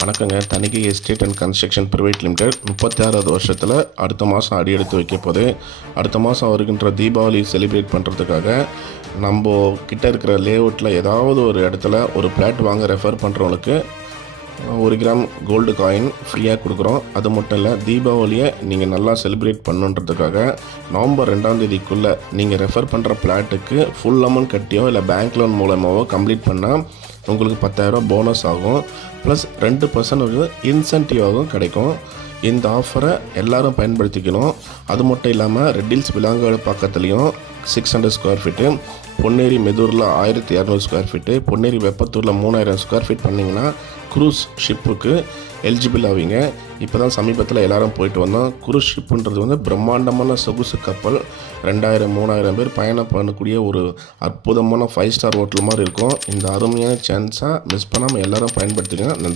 வணக்கங்க. Thanigai estate and construction private limited 36வது வருஷத்தில் அடுத்த மாதம் அடி எடுத்து வைக்க போது. அடுத்த மாதம் வருகின்ற தீபாவளி செலிப்ரேட் பண்ணுறதுக்காக நம்ம கிட்ட இருக்கிற லேஅவுட்டில் ஏதாவது ஒரு இடத்துல ஒரு பிளாட் வாங்க ரெஃபர் பண்ணுறவங்களுக்கு 1 கிராம் கோல்டு காயின் ஃப்ரீயாக கொடுக்குறோம். அது மட்டும் இல்லை, தீபாவளியை நீங்கள் நல்லா செலிப்ரேட் பண்ணுன்றதுக்காக நவம்பர் 2ஆம் தேதிக்குள்ளே நீங்கள் ரெஃபர் பண்ணுற பிளாட்டுக்கு ஃபுல் அமௌண்ட் கட்டியோ இல்லை பேங்க் லோன் மூலமாகவோ கம்ப்ளீட் பண்ணால் உங்களுக்கு 10,000 போனஸ் ஆகும். ப்ளஸ் 2% இன்சென்டிவாகவும் கிடைக்கும். இந்த ஆஃபரை எல்லோரும் பயன்படுத்திக்கணும். அது மட்டும் இல்லாமல் ரெட்டில்ஸ் விலாங்காடு பக்கத்துலேயும் 600 ஸ்கொயர் ஃபீட்டு, பொன்னேரி மெதூரில் 1200 ஸ்கொயர் ஃபீட்டு, பொன்னேரி வெப்பத்தூரில் 3000 ஸ்கொயர் ஃபீட் பண்ணிங்கன்னா க்ரூஸ் ஷிப்புக்கு எலிஜிபிள் ஆவீங்க. இப்போ தான் சமீபத்தில் எல்லோரும் போயிட்டு வந்தோம். க்ரூஸ் ஷிப்புன்றது பிரம்மாண்டமான சொகுசு கப்பல். 2000-3000 பேர் பயணம் பண்ணக்கூடிய ஒரு அற்புதமான 5 ஸ்டார் ஹோட்டல் மாதிரி இருக்கும். இந்த அருமையான சான்ஸாக மிஸ் பண்ணாமல் எல்லோரும் பயன்படுத்திங்க. நன்றி.